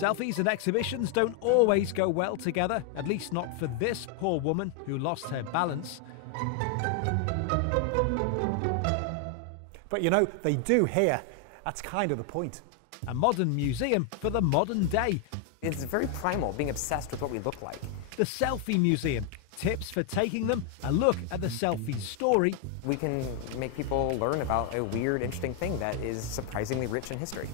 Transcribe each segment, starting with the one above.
Selfies and exhibitions don't always go well together, at least not for this poor woman who lost her balance. But you know, they do here. That's kind of the point. A modern museum for the modern day. It's very primal, being obsessed with what we look like. The Selfie Museum. Tips for taking them, a look at the selfie story. We can make people learn about a weird, interesting thing that is surprisingly rich in history.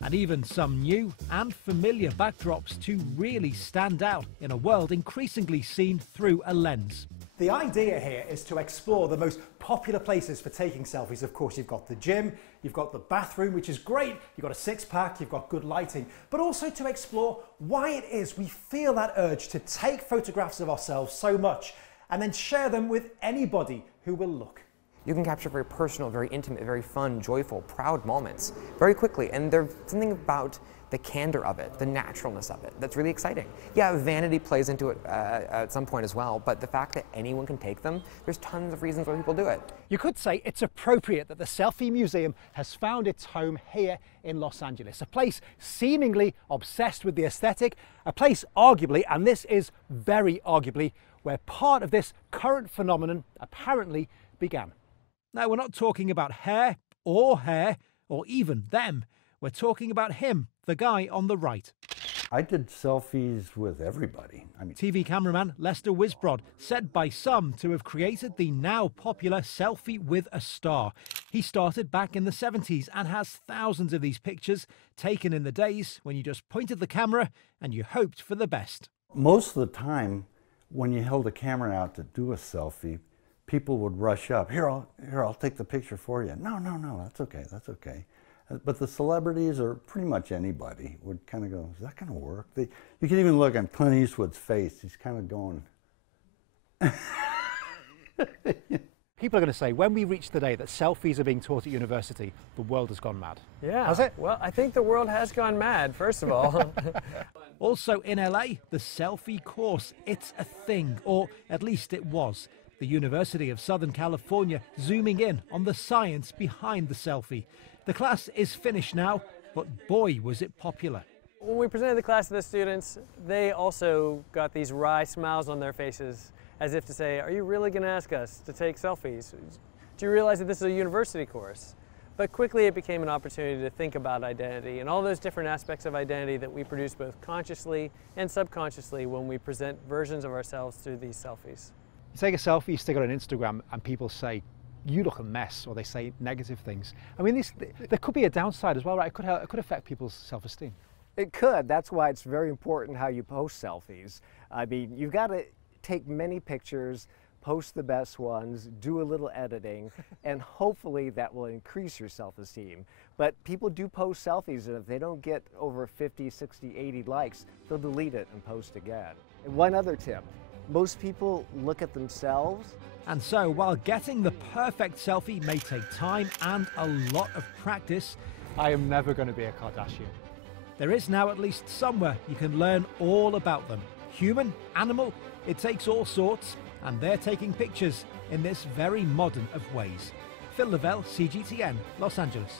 And even some new and familiar backdrops to really stand out in a world increasingly seen through a lens. The idea here is to explore the most popular places for taking selfies. Of course, you've got the gym, you've got the bathroom, which is great, you've got a six-pack, you've got good lighting, but also to explore why it is we feel that urge to take photographs of ourselves so much and then share them with anybody who will look. You can capture very personal, very intimate, very fun, joyful, proud moments very quickly, and there's something about the candor of it, the naturalness of it, that's really exciting. Yeah, vanity plays into it at some point as well, but the fact that anyone can take them, there's tons of reasons why people do it. You could say it's appropriate that the Selfie Museum has found its home here in Los Angeles, a place seemingly obsessed with the aesthetic, a place arguably, and this is very arguably, where part of this current phenomenon apparently began. Now, we're not talking about hair, or even them. We're talking about him, the guy on the right. I did selfies with everybody. TV cameraman Lester Wisbrod, said by some to have created the now popular selfie with a star. He started back in the 70s and has thousands of these pictures taken in the days when you just pointed the camera and you hoped for the best. Most of the time, when you held a camera out to do a selfie, people would rush up. Here, I'll take the picture for you. No, that's okay, that's okay. But the celebrities, or pretty much anybody, would kind of go, is that going to work? You can even look on Clint Eastwood's face. He's kind of going. People are going to say, when we reach the day that selfies are being taught at university, the world has gone mad. Yeah. Has it? Well, I think the world has gone mad, first of all. Also in LA, the selfie course. It's a thing, or at least it was. The University of Southern California zooming in on the science behind the selfie. The class is finished now, but boy was it popular. When we presented the class to the students, they also got these wry smiles on their faces, as if to say, are you really going to ask us to take selfies? Do you realize that this is a university course? But quickly it became an opportunity to think about identity and all those different aspects of identity that we produce both consciously and subconsciously when we present versions of ourselves through these selfies. You take a selfie, you stick it on Instagram, and people say, you look a mess, or they say negative things. I mean, there could be a downside as well, right? It could affect people's self-esteem. It could. That's why it's very important how you post selfies. I mean, you've got to take many pictures, post the best ones, do a little editing, and hopefully that will increase your self-esteem. But people do post selfies, and if they don't get over 50, 60, 80 likes, they'll delete it and post again. And one other tip. Most people look at themselves. And so, while getting the perfect selfie may take time and a lot of practice, I am never going to be a Kardashian. There is now at least somewhere you can learn all about them. Human, animal, it takes all sorts, and they're taking pictures in this very modern of ways. Phil Lavelle, CGTN, Los Angeles.